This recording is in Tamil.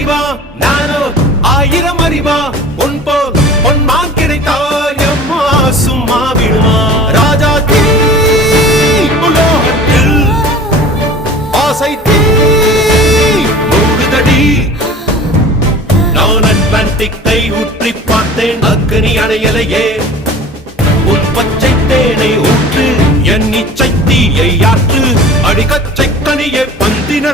அறிவா நானோ 1000 அறிவா பொன்போல் பொன்மான் கிடைத்தால் எம்மா சும்மா விடுமா ராஜா தீ உலோகத்தில் ஆசை தீ மூடுதடி நான் அட்லாண்டிக்கை ஊற்றி பார்த்தேன் அக்னி அணையலையே உன் பச்சை தேனை ஊற்று என் இச்சை தீயை ஆற்று அடிக்கச்சை கனியை பந்தின